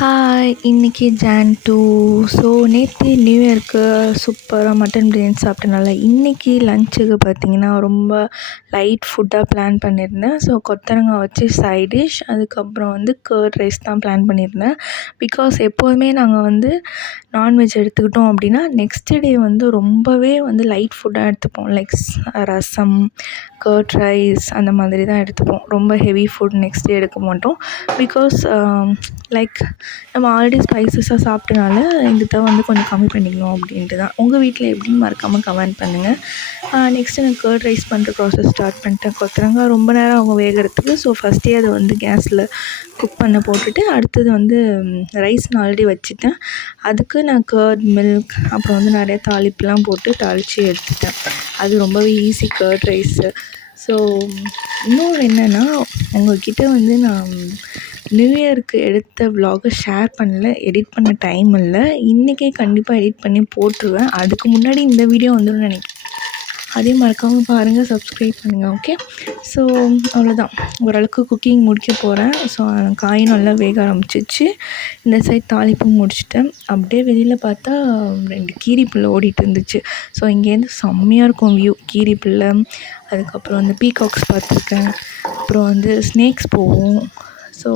Hi! இன்னைக்கு John 2. So நேற்று new இயர்க்கு சூப்பராக மட்டன் பிரியாணி சாப்பிட்டனால இன்றைக்கி லஞ்சுக்கு பார்த்திங்கன்னா ரொம்ப லைட் ஃபுட்டாக பிளான் பண்ணியிருந்தேன். ஸோ கொத்தவரங்காய் வச்சு சைட் டிஷ், அதுக்கப்புறம் கர்ட் ரைஸ் தான் பிளான் பண்ணியிருந்தேன். பிகாஸ் எப்போதுமே நாங்கள் நான்வெஜ் எடுத்துக்கிட்டோம் அப்படின்னா நெக்ஸ்ட் டே ரொம்பவே லைட் ஃபுட்டாக எடுத்துப்போம். லைக் ரசம், கர்ட் ரைஸ் அந்த மாதிரி தான் எடுத்துப்போம். ரொம்ப ஹெவி ஃபுட் நெக்ஸ்ட் டே எடுக்க மாட்டோம். பிகாஸ் லைக் நம்ம ஆல்ரெடி ஸ்பைசஸாக சாப்பிட்டனால இந்த தடவை கொஞ்சம் கம்மி பண்ணிக்கணும் அப்படின்ட்டு தான். உங்கள் வீட்டில் எப்படின்னு மறக்காமல் கமெண்ட் பண்ணுங்கள். நெக்ஸ்ட்டு நான் கர்ட் ரைஸ் பண்ணுற ப்ராசஸ் ஸ்டார்ட் பண்ணிட்டேன். கொத்தவரங்காய் ரொம்ப நேரம் அவங்க வேகிறதுக்கு. ஸோ ஃபஸ்ட்டே அதை கேஸில் குக் பண்ண போட்டுட்டு அடுத்தது ரைஸ் நான் ஆல்ரெடி வச்சுட்டேன். அதுக்கு நான் கர்ட், மில்க் அப்புறம் நிறைய தாளிப்புலாம் போட்டு தாளித்து எடுத்துட்டேன். அது ரொம்பவே ஈஸி கர்ட் ரைஸு. ஸோ இன்னொன்று என்னென்னா, உங்கள்கிட்ட நான் நியூ இயருக்கு எடுத்த விலாகை ஷேர் பண்ணல, எடிட் பண்ண டைம் இல்லை. இன்றைக்கே கண்டிப்பாக எடிட் பண்ணி போட்டுருவேன். அதுக்கு முன்னாடி இந்த வீடியோ வந்துடும் நினைக்கிறேன். அதையும் மறக்காமல் பாருங்கள், சப்ஸ்கிரைப் பண்ணுங்கள். ஓகே, ஸோ அவ்வளோதான். ஓரளவுக்கு குக்கிங் முடிக்க போகிறேன். ஸோ காயும் நல்லா வேக ஆரம்பிச்சிச்சு. இந்த சைட் தாளிப்பு முடிச்சிட்டேன். அப்படியே வெளியில் பார்த்தா 2 கீரிப்புல்லை ஓடிட்டு இருந்துச்சு. ஸோ இங்கேருந்து செம்மையாக இருக்கும் வியூ. கீரிப்புல்லை, அதுக்கப்புறம் பீகாக்ஸ் பார்த்துருக்கேன். அப்புறம் ஸ்னேக்ஸ் போகும். ஸோ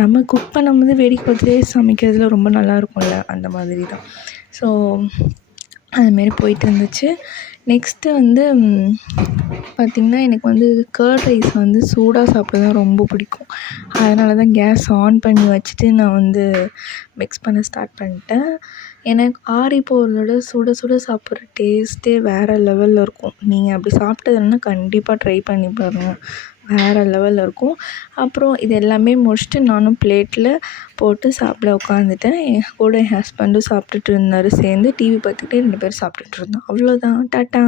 நம்ம குக் பண்ணும்போது வேடிக்கை பார்த்துட்டே சமைக்கிறதுல ரொம்ப நல்லா இருக்கும்ல, அந்த மாதிரி தான். ஸோ அதுமாரி போயிட்டு இருந்துச்சு. நெக்ஸ்ட்டு பார்த்திங்கன்னா, எனக்கு கர்ட் ரைஸ் சூடாக சாப்பிட தான் ரொம்ப பிடிக்கும். அதனால தான் கேஸ் ஆன் பண்ணி வச்சுட்டு நான் மிக்ஸ் பண்ண ஸ்டார்ட் பண்ணிட்டேன். எனக்கு ஆறி போகிறத விட சுட சுட சாப்பிட்ற டேஸ்ட்டே வேறு லெவலில் இருக்கும். நீங்கள் அப்படி சாப்பிட்டதுன்னா கண்டிப்பாக ட்ரை பண்ணி பாருங்கள். வேறு லெவலில் இருக்கும். அப்புறம் இது எல்லாமே முடிச்சுட்டு நானும் பிளேட்டில் போட்டு சாப்பிட உட்காந்துட்டேன். என் கூட என் ஹஸ்பண்டும் சாப்பிட்டுட்டு இருந்தார். சேர்ந்து டிவி பார்த்துக்கிட்டே 2 பேரும் சாப்பிட்டுட்டு இருந்தோம். அவ்வளோதான். டாட்டா.